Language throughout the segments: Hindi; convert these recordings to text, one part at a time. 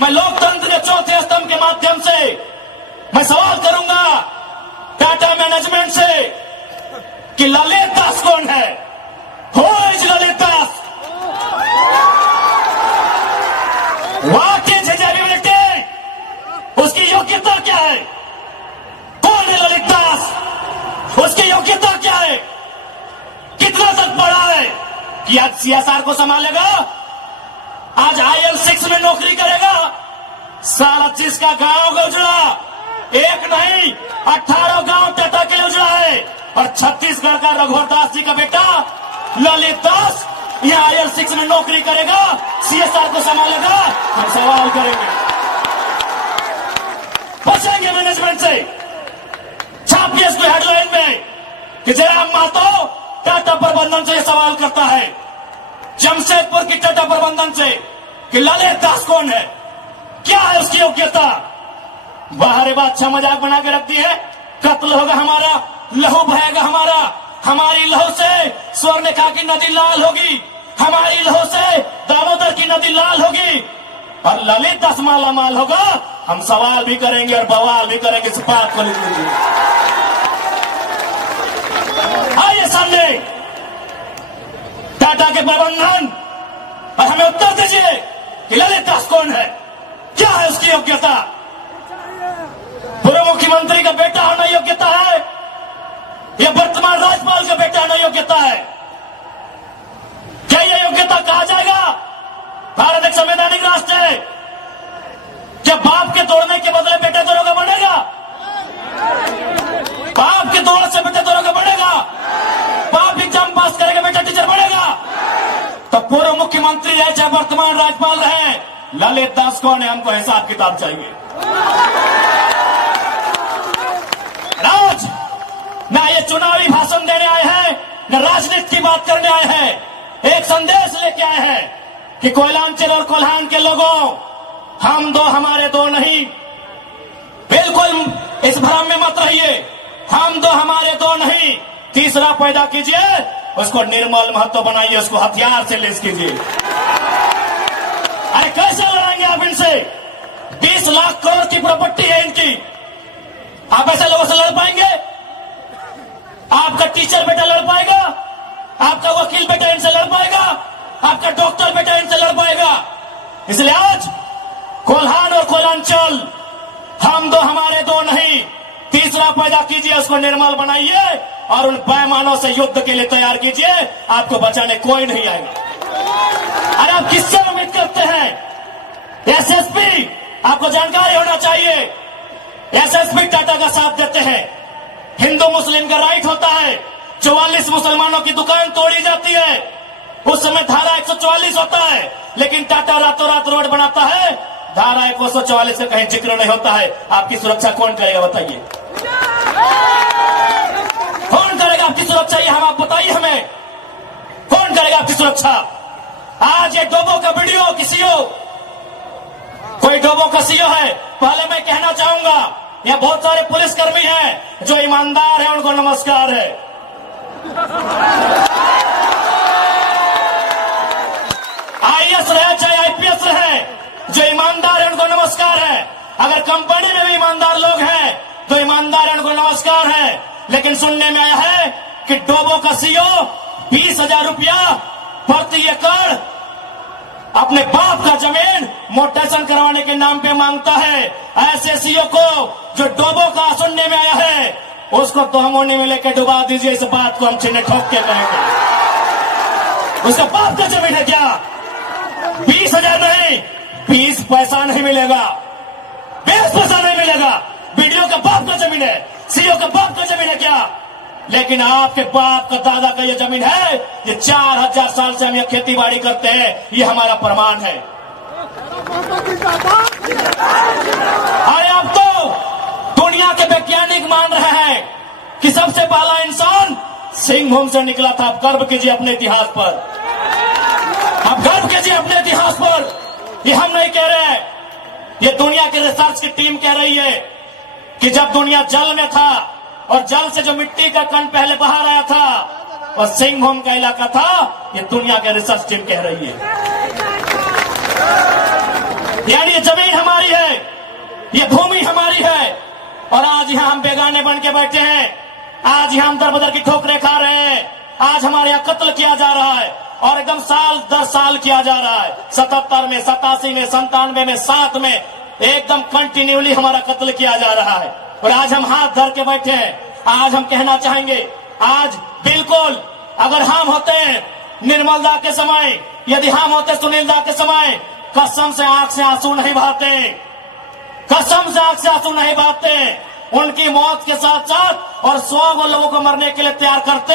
मैं लोकतंत्र के चौथे स्तंभ के माध्यम से मैं सवाल करूंगा टाटा मैनेजमेंट से कि ललित दास कौन है? Who is Lalit Das? What is his ability? उसकी योग्यता क्या है? कौन है ललित दास? उसकी योग्यता क्या है? कितना तक पढ़ा है कि आज सीएसआर को संभालेगा? आज IL6 में नौकरी करेगा? सारा चीज का गांव का उजड़ा, एक नहीं 18 गांव टाटा के लिए उजड़ा है। और छत्तीसगढ़ का रघुवर दास जी का बेटा ललित दास यहाँ IL6 में नौकरी करेगा, सीएसआर को संभालेगा। हम सवाल करेंगे, बचेंगे मैनेजमेंट से। छापिए इसको हेडलाइन में कि जयराम महतो टाटा प्रबंधन से यह सवाल करता है, जमशेदपुर की टाटा प्रबंधन से, कि ललित दास कौन है, क्या है उसकी योग्यता। बाहर बात अच्छा मजाक बना के रखती है, कत्ल होगा हमारा, लहू बहेगा हमारा, हमारी लहू से स्वर्णरेखा की नदी लाल होगी, हमारी लहू से दामोदर की नदी लाल होगी, और ललित दास माला माल होगा। हम सवाल भी करेंगे और बवाल भी करेंगे इस बात को लीजिए। आइए सामने टाटा के प्रबंधन और हमें उत्तर दीजिए कि ललित दास कौन है, क्या है उसकी योग्यता। पूर्व मुख्यमंत्री का बेटा होना योग्यता है या वर्तमान राज्यपाल का बेटा होना योग्यता है? क्या यह योग्यता कहा जाएगा? भारत एक संवैधानिक राष्ट्र है। क्या बाप के तोड़ने के बदले बेटे दरोगा बनेगा? बाप के तोड़ने से बेटे दरोगा बनेगा? बाप एग्जाम पास करेगा, बेटा टीचर बनेगा? तो पूर्व मुख्यमंत्री रहे चाहे वर्तमान राज्यपाल रहे, ललित दास कौन है, हमको हिसाब किताब चाहिए। राज ना ये चुनावी भाषण देने आए हैं, न राजनीति की बात करने आए हैं। एक संदेश लेके आए हैं कि कोयलांचल और कोल्हान के लोगों, हम दो हमारे दो नहीं। बिल्कुल इस भ्रम में मत रहिए, हम दो हमारे दो नहीं। तीसरा पैदा कीजिए, उसको निर्मल महतो बनाइए, उसको हथियार से लेस कीजिए। अरे कैसे लड़ेंगे आप इनसे? 20 लाख करोड़ की प्रॉपर्टी है इनकी, आप ऐसे लोगों से लड़ पाएंगे? आपका टीचर बेटा लड़ पाएगा? आपका वकील बेटा इनसे लड़ पाएगा? आपका डॉक्टर बेटा इनसे लड़ पाएगा? इसलिए आज कोल्हान और कोयलांचल, हम दो हमारे दो नहीं। तीसरा पैदा कीजिए, उसको निर्मल बनाइए और उन पैमानों से युद्ध के लिए तैयार कीजिए। आपको बचाने कोई नहीं आएगा। अरे आप किससे उम्मीद करते हैं? एसएसपी, आपको जानकारी होना चाहिए, एसएसपी टाटा का साथ देते हैं। हिंदू मुस्लिम का राइट होता है, 44 मुसलमानों की दुकान तोड़ी जाती है, उस समय धारा 144 होता है, लेकिन टाटा रातों रात रोड बनाता है, धारा 144 का कहीं जिक्र नहीं होता है। आपकी सुरक्षा कौन करेगा बताइए? कौन करेगा आपकी सुरक्षा? ये हम आप बताइए हमें, कौन करेगा आपकी सुरक्षा? आज ये डोबो का वीडियो किसी हो, कोई डोबो का सीओ है, पहले मैं कहना चाहूंगा यहाँ बहुत सारे पुलिसकर्मी हैं जो ईमानदार हैं, उनको नमस्कार है। आईएएस रहे चाहे आईपीएस रहे, जो ईमानदार है उनको नमस्कार है। अगर कंपनी में भी ईमानदार लोग हैं तो ईमानदार है, उनको नमस्कार है। लेकिन सुनने में आया है कि डोबो का सीओ 20,000 रुपया प्रति एकड़ अपने बाप का जमीन मोटेशन करवाने के नाम पे मांगता है। ऐसे सीओ को जो डोबो का सुनने में आया है, उसको तोहमोने में लेकर डुबा दीजिए। इस बात को हम चिन्ह ठोक के कहेंगे। उसका बाप का जमीन है क्या? 20,000 नहीं, 20 पैसा नहीं मिलेगा, 20 पैसा नहीं मिलेगा। वीडियो का बाप का जमीन है, सीओ का बाप का जमीन है क्या? लेकिन आपके बाप का दादा का ये जमीन है, ये 4000 साल से हम ये खेती बाड़ी करते हैं, ये हमारा प्रमाण है। अरे अब तो दुनिया के वैज्ञानिक मान रहे हैं कि सबसे पहला इंसान सिंहभूम से निकला था। आप गर्व कीजिए अपने इतिहास पर, आप गर्व कीजिए अपने इतिहास पर। ये हम नहीं कह रहे हैं, ये दुनिया की रिसर्च की टीम कह रही है कि जब दुनिया जल में था और जल से जो मिट्टी का कण पहले बाहर आया था और सिंहभूम का इलाका था, ये दुनिया की रिसर्च टीम कह रही है। यानी ये जमीन हमारी है, ये भूमि हमारी है। और आज यहाँ हम बेगाने बन के बैठे हैं, आज यहाँ हम दर बदर की ठोकरें खा रहे हैं, आज हमारे यहाँ कत्ल किया जा रहा है और एकदम साल दर साल किया जा रहा है। 77 में, 87 में, 97 में, 7 में एकदम कंटिन्यूली हमारा कत्ल किया जा रहा है। और आज हम हाथ धर के बैठे हैं। आज हम कहना चाहेंगे, आज बिल्कुल अगर हम होते निर्मल दा के समय, यदि हम होते सुनील दा के समय, कसम से आंख से आंसू नहीं बहाते, कसम से आंख से आंसू नहीं बहाते। उनकी मौत के साथ साथ और 100 लोगों को मरने के लिए तैयार करते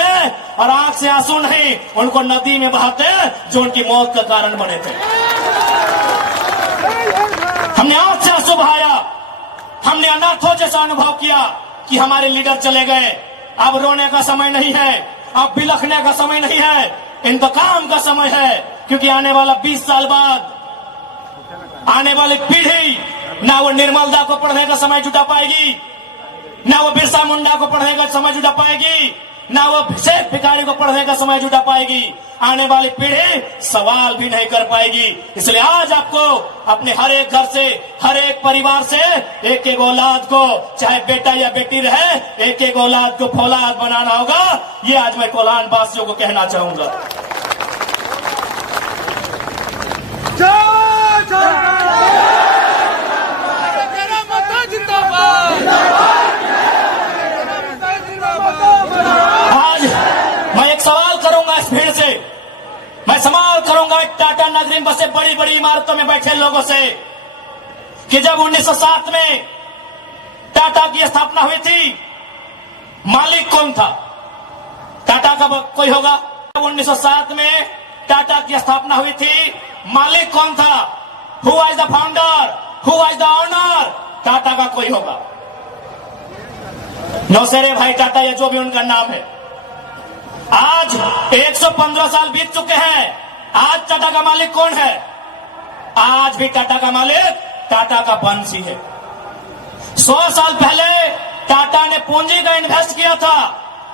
और आंख से आंसू नहीं उनको नदी में बहाते जो उनकी मौत का कारण बने थे। हमने आंख से आंसू बहाया, हमने अनाथों जैसा अनुभव किया कि हमारे लीडर चले गए। अब रोने का समय नहीं है, अब बिलखने का समय नहीं है, इंतकाम का समय है। क्योंकि आने वाला 20 साल बाद आने वाली पीढ़ी ना वो निर्मल दा को पढ़ने का समय जुटा पाएगी, ना वो बिरसा मुंडा को पढ़ने का समय जुटा पाएगी, ना वो शेख भिखारी को पढ़ने का समय जुटा पाएगी। आने वाली पीढ़ी सवाल भी नहीं कर पाएगी। इसलिए आज आपको अपने हर एक घर से, हर एक परिवार से एक एक औलाद को, चाहे बेटा या बेटी रहे, एक एक औलाद को फौलाद बनाना होगा। ये आज मैं कोलान वासियों को कहना चाहूंगा। आज मैं एक सवाल करूंगा इस भीड़ से, मैं सवाल करूंगा टाटा नगरी में बसे बड़ी बड़ी इमारतों में बैठे लोगों से कि जब 1907 में टाटा की स्थापना हुई थी, मालिक कौन था? टाटा का कोई होगा? 1907 में टाटा की स्थापना हुई थी, मालिक कौन था? Who was the founder? Who was the owner? Tata का कोई होगा? नौसेरे भाई टाटा या जो भी उनका नाम है। आज 115 साल बीत चुके हैं, आज टाटा का मालिक कौन है? आज भी टाटा का मालिक टाटा का वंशी है। 100 साल पहले टाटा ने पूंजी का इन्वेस्ट किया था,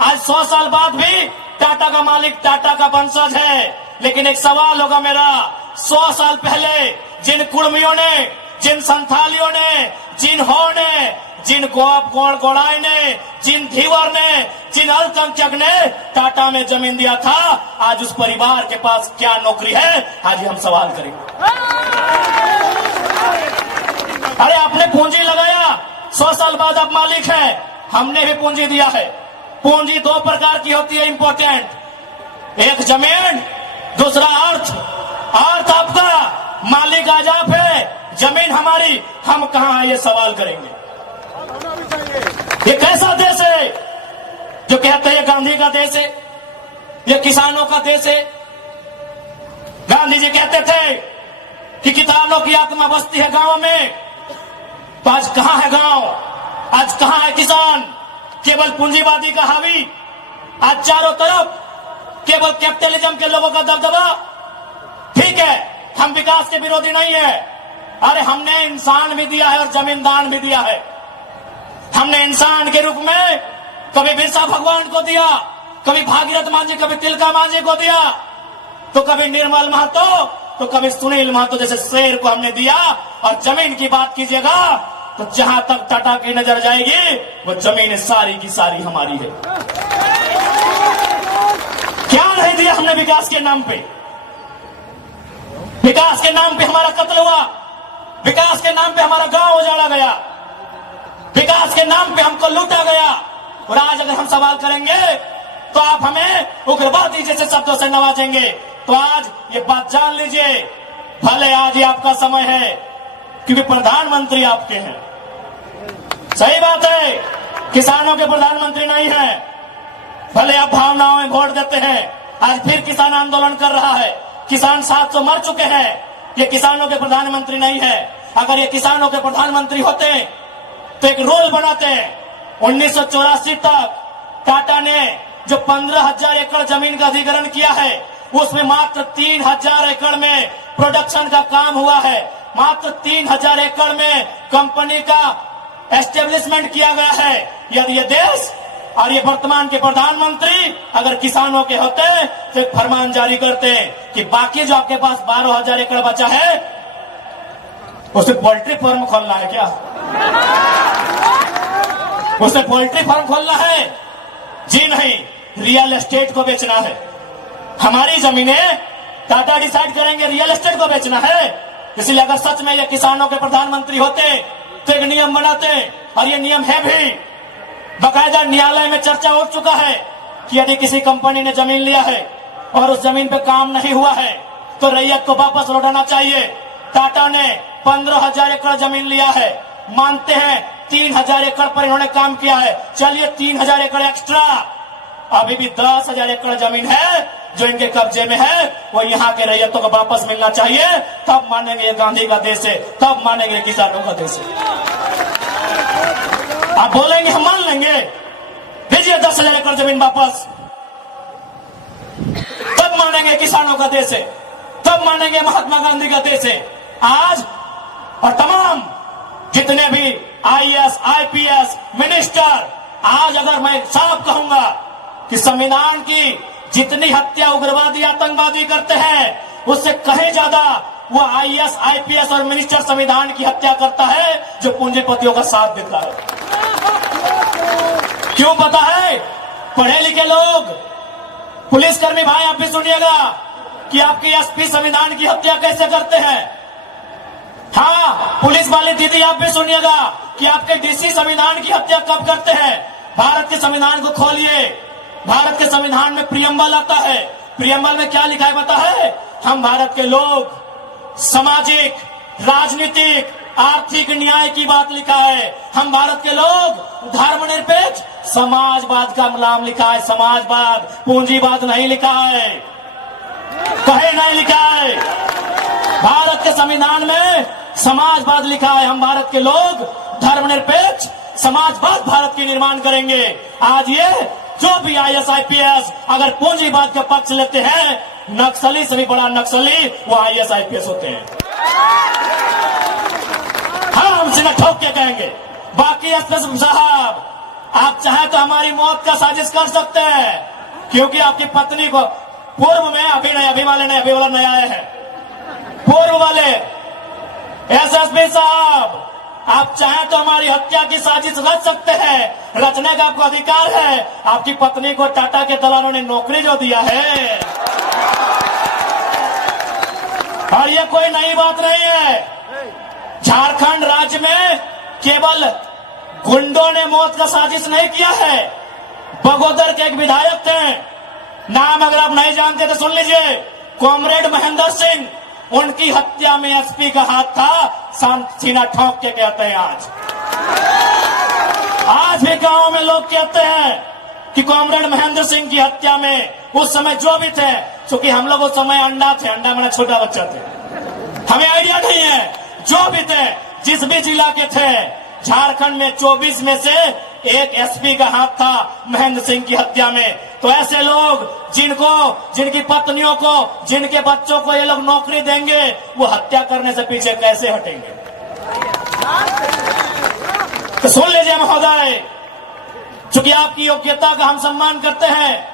आज 100 साल बाद भी टाटा का मालिक टाटा का वंशज है। लेकिन एक सवाल होगा मेरा, 100 साल पहले जिन कुर्मियों ने, जिन संथालियों ने, जिन हो ने, जिन गोड़ाई ने, जिन धीवर ने, जिन अल्पसंख्यक ने टाटा में जमीन दिया था, आज उस परिवार के पास क्या नौकरी है? आज हम सवाल करेंगे। अरे आपने पूंजी लगाया, 100 साल बाद आप मालिक है, हमने भी पूंजी दिया है। पूंजी 2 प्रकार की होती है इंपॉर्टेंट, एक जमीन, दूसरा अर्थ। अर्थ आपका, मालिक आज आप है, जमीन हमारी, हम कहां है? ये सवाल करेंगे। ये कैसा देश है जो कहते हैं ये गांधी का देश है, ये किसानों का देश है? गांधी जी कहते थे कि किसानों की आत्मा बसती है गांव में, तो आज कहां है गांव? आज कहां है किसान? केवल पूंजीवादी का हावी, आज चारों तरफ केवल कैपिटलिज्म के लोगों का दबदबा। ठीक है, हम विकास के विरोधी नहीं है। अरे हमने इंसान भी दिया है और जमीन दान भी दिया है। हमने इंसान के रूप में कभी बिरसा भगवान को दिया, कभी भागीरथ मांझी, कभी तिलका मांझी को दिया, तो कभी निर्मल महतो, तो कभी सुनील महतो जैसे शेर को हमने दिया। और जमीन की बात कीजिएगा तो जहां तक टाटा की नजर जाएगी वो जमीन सारी की सारी हमारी है। क्या नहीं दिया हमने विकास के नाम पे? विकास के नाम पे हमारा कत्ल हुआ, विकास के नाम पे हमारा गांव उजाड़ा गया, विकास के नाम पे हमको लूटा गया। और आज अगर हम सवाल करेंगे तो आप हमें उग्रवादी जैसे शब्दों से नवाजेंगे। तो आज ये बात जान लीजिए, भले आज ये आपका समय है क्योंकि प्रधानमंत्री आपके हैं, सही बात है, किसानों के प्रधानमंत्री नहीं है। भले आप भावनाओं में वोट देते हैं, आज फिर किसान आंदोलन कर रहा है, किसान 700 मर चुके हैं, ये किसानों के प्रधानमंत्री नहीं है। अगर ये किसानों के प्रधानमंत्री होते तो एक रूल बनाते हैं। 1984 तक टाटा ने जो 15,000 एकड़ जमीन का अधिग्रहण किया है, उसमें मात्र 3,000 एकड़ में प्रोडक्शन का काम हुआ है, मात्र 3,000 एकड़ में कंपनी का एस्टेब्लिशमेंट किया गया है। यदि ये देश और ये वर्तमान के प्रधानमंत्री अगर किसानों के होते तो एक फरमान जारी करते कि बाकी जो आपके पास 12,000 एकड़ बचा है, उसे पोल्ट्री फार्म खोलना है क्या? उसे पोल्ट्री फार्म खोलना है? जी नहीं, रियल एस्टेट को बेचना है। हमारी जमीनें टाटा डिसाइड करेंगे, रियल एस्टेट को बेचना है। इसलिए अगर सच में ये किसानों के प्रधानमंत्री होते तो एक नियम बनाते, और ये नियम है भी, बकायदा न्यायालय में चर्चा हो चुका है कि यदि किसी कंपनी ने जमीन लिया है और उस जमीन पे काम नहीं हुआ है तो रैयत को वापस लौटाना चाहिए। टाटा ने 15,000 एकड़ जमीन लिया है, मानते हैं 3,000 एकड़ पर इन्होंने काम किया है, चलिए 3,000 एकड़ एक्स्ट्रा, अभी भी 10,000 एकड़ जमीन है जो इनके कब्जे में है, वो यहाँ के रैयतों को वापस मिलना चाहिए। तब मानेंगे ये गांधी का देश है, तब मानेंगे किसानों का देश है। आप बोलेंगे हम मान लेंगे, भेजिए 10,000 एकड़ जमीन वापस, तब मानेंगे किसानों का देश है, तब मानेंगे महात्मा गांधी का देश है। आज और तमाम जितने भी IAS, IPS मिनिस्टर, आज अगर मैं साफ कहूंगा कि संविधान की जितनी हत्या उग्रवादी आतंकवादी करते हैं उससे कहीं ज्यादा वो IAS, IPS और मिनिस्टर संविधान की हत्या करता है जो पूंजीपतियों का साथ देता है। क्यों पता है? पढ़े लिखे लोग, पुलिसकर्मी भाई आप भी सुनिएगा कि आपके SP संविधान की हत्या कैसे करते हैं। हाँ, पुलिस वाली दीदी आप भी सुनिएगा कि आपके DC संविधान की हत्या कब करते हैं। भारत के संविधान को खोलिए, भारत के संविधान में प्रियम्बल आता है। प्रियम्बल में क्या लिखा है पता है? हम भारत के लोग सामाजिक, राजनीतिक, आर्थिक न्याय की बात लिखा है। हम भारत के लोग धर्मनिरपेक्ष समाजवाद का नाम लिखा है, समाजवाद, पूंजीवाद नहीं लिखा है, कहीं नहीं लिखा है। भारत के संविधान में समाजवाद लिखा है। हम भारत के लोग धर्मनिरपेक्ष समाजवाद भारत की निर्माण करेंगे। आज ये जो भी IAS, IPS अगर पूंजीवाद का पक्ष लेते हैं, नक्सली से भी बड़ा नक्सली वो IAS, IPS होते हैं। हाँ, हम सीना ठोक के कहेंगे। बाकी SP साहब, आप चाहे तो हमारी मौत का साजिश कर सकते हैं, क्योंकि आपकी पत्नी को पूर्व में, अभी नहीं, अभी वाले नहीं, अभी वाला नया आया है, पूर्व वाले SSP साहब, आप चाहे तो हमारी हत्या की साजिश रच सकते हैं, रचने का आपको अधिकार है। आपकी पत्नी को टाटा के दलालों ने नौकरी जो दिया है, और ये कोई नई बात नहीं है। झारखंड राज्य में केवल गुंडों ने मौत का साजिश नहीं किया है। बगोदर के एक विधायक थे, नाम अगर आप नहीं जानते तो सुन लीजिए, कॉमरेड महेंद्र सिंह, उनकी हत्या में SP का हाथ था। सीना ठोक के कहते हैं आज भी गांव में लोग कहते हैं कि कॉमरेड महेंद्र सिंह की हत्या में उस समय जो भी थे, क्योंकि हम लोग उस समय अंडा थे, अंडा मेरा छोटा बच्चा थे, हमें आइडिया नहीं है, जो भी थे, जिस भी जिला के थे, झारखंड में 24 में से एक SP का हाथ था महेंद्र सिंह की हत्या में। तो ऐसे लोग जिनकी पत्नियों को, जिनके बच्चों को ये लोग नौकरी देंगे, वो हत्या करने से पीछे कैसे हटेंगे? तो सुन लीजिए महोदय, चूंकि आपकी योग्यता का हम सम्मान करते हैं,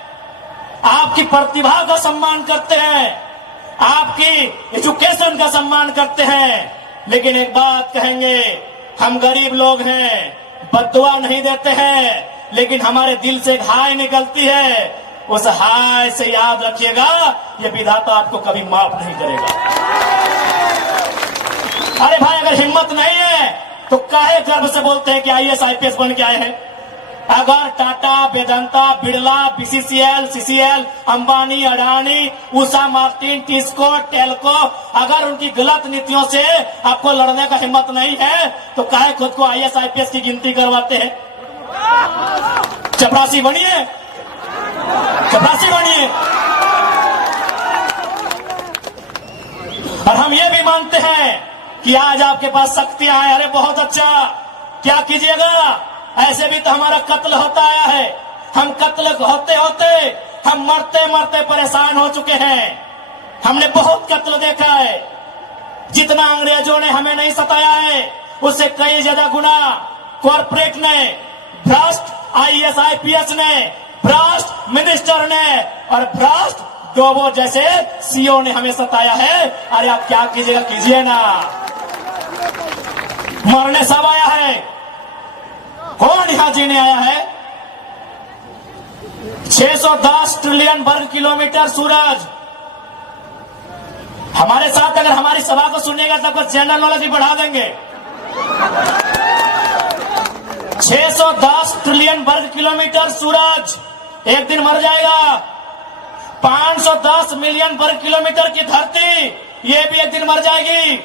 आपकी प्रतिभा का सम्मान करते हैं, आपकी एजुकेशन का सम्मान करते हैं, लेकिन एक बात कहेंगे, हम गरीब लोग हैं, बद्दुआ नहीं देते हैं, लेकिन हमारे दिल से एक हाय निकलती है। उस हाय से याद रखिएगा, ये विधाता आपको कभी माफ नहीं करेगा। अरे भाई, अगर हिम्मत नहीं है तो काहे गर्व से बोलते हैं कि IAS, IPS बन के आए हैं? अगर Tata, Vedanta, Birla, BCCL, CCL, Ambani, Adani, Usha Martin, TISCO, Telco, अगर उनकी गलत नीतियों से आपको लड़ने का हिम्मत नहीं है तो काहे खुद को IAS, IPS की गिनती करवाते हैं? चपरासी बनिए, चपरासी बनिए। और हम ये भी मानते हैं कि आज आपके पास शक्तियां हैं। अरे बहुत अच्छा, क्या कीजिएगा? ऐसे भी तो हमारा कत्ल होता आया है। हम कत्ल होते होते हम मरते मरते परेशान हो चुके हैं। हमने बहुत कत्ल देखा है। जितना अंग्रेजों ने हमें नहीं सताया है, उससे कई ज्यादा गुना कॉर्पोरेट ने, भ्रष्ट IAS, IPS ने, भ्रष्ट मिनिस्टर ने और भ्रष्ट डोबो जैसे CEO ने हमें सताया है। अरे आप क्या कीजिएगा, कीजिए ना। मरने सब आया है, कौन यहां जीने आया है? 610 ट्रिलियन वर्ग किलोमीटर सूरज। हमारे साथ अगर हमारी सभा को सुनिएगा तब कुछ जनरल नॉलेज भी बढ़ा देंगे। 610 ट्रिलियन वर्ग किलोमीटर सूरज एक दिन मर जाएगा। 510 मिलियन वर्ग किलोमीटर की धरती ये भी एक दिन मर जाएगी।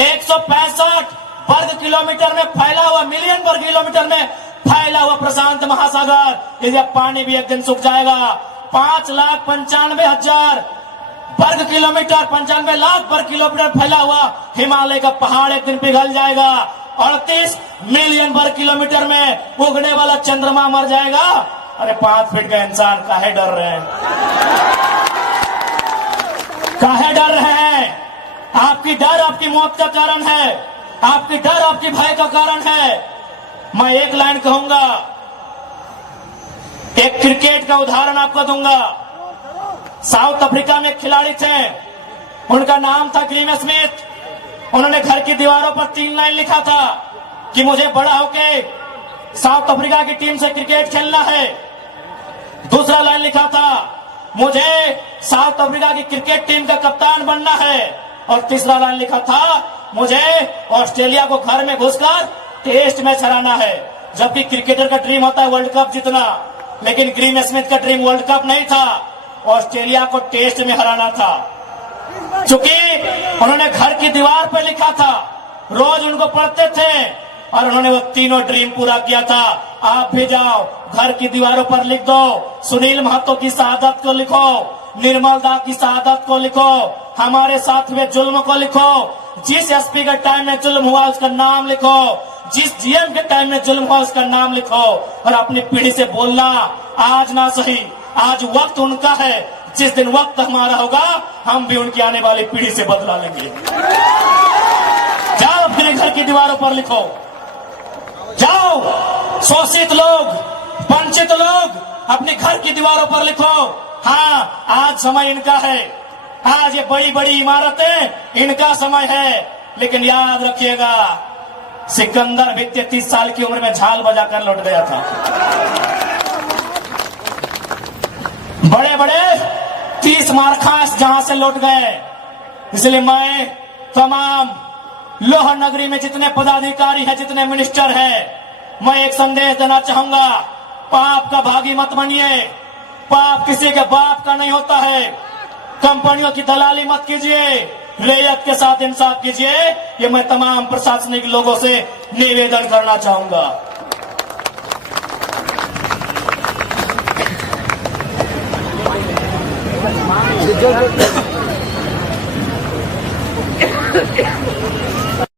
165 वर्ग किलोमीटर में फैला हुआ, मिलियन वर्ग किलोमीटर में फैला हुआ प्रशांत महासागर, इसका पानी भी एक दिन सूख जाएगा। 5,95,000 वर्ग किलोमीटर, 95 लाख वर्ग किलोमीटर फैला हुआ हिमालय का पहाड़ एक दिन पिघल जाएगा। 38 मिलियन वर्ग किलोमीटर में उगने वाला चंद्रमा मर जाएगा। अरे 5 फीट का इंसान काहे डर रहे हैं? काहे डर रहे हैं? आपकी डर आपकी मौत का कारण है, आपकी डर आपकी भय का कारण है। मैं एक लाइन कहूंगा, एक क्रिकेट का उदाहरण आपको दूंगा। साउथ अफ्रीका में एक खिलाड़ी थे, उनका नाम था ग्रीम स्मिथ। उन्होंने घर की दीवारों पर 3 लाइन लिखा था कि मुझे बड़ा होके साउथ अफ्रीका की टीम से क्रिकेट खेलना है। दूसरा लाइन लिखा था मुझे साउथ अफ्रीका की क्रिकेट टीम का कप्तान बनना है। और तीसरा लाइन लिखा था मुझे ऑस्ट्रेलिया को घर में घुसकर टेस्ट मैच हराना है। जबकि क्रिकेटर का ड्रीम होता है वर्ल्ड कप जीतना, लेकिन ग्रीम स्मिथ का ड्रीम वर्ल्ड कप नहीं था, ऑस्ट्रेलिया को टेस्ट में हराना था। चूंकि उन्होंने घर की दीवार पर लिखा था, रोज उनको पढ़ते थे और उन्होंने वो तीनों ड्रीम पूरा किया था। आप भी जाओ, घर की दीवारों पर लिख दो, सुनील महतो की शहादत को लिखो, निर्मल दा की शहादत को लिखो, हमारे साथ हुए जुल्म को लिखो, जिस एसपी के टाइम में जुल्म हुआ उसका नाम लिखो, जिस जीएम के टाइम में जुल्म हुआ उसका नाम लिखो। और अपनी पीढ़ी से बोलना, आज ना सही, आज वक्त उनका है, जिस दिन वक्त हमारा होगा हम भी उनकी आने वाली पीढ़ी से बदला लेंगे। जाओ अपने घर की दीवारों पर लिखो, जाओ शोषित लोग, वंचित लोग अपने घर की दीवारों पर लिखो। हाँ, आज समय इनका है, आज ये बड़ी बड़ी इमारतें इनका समय है। लेकिन याद रखिएगा, सिकंदर भी 33 साल की उम्र में झाल बजाकर लौट गया था। बड़े बड़े 30 मारखास जहां से लौट गए। इसलिए मैं तमाम लोहा नगरी में जितने पदाधिकारी हैं, जितने मिनिस्टर हैं, मैं एक संदेश देना चाहूंगा, पाप का भागी मत बनिए। पाप किसी के बाप का नहीं होता है। कंपनियों की दलाली मत कीजिए, रैयत के साथ इंसाफ कीजिए। ये मैं तमाम प्रशासनिक लोगों से निवेदन करना चाहूंगा।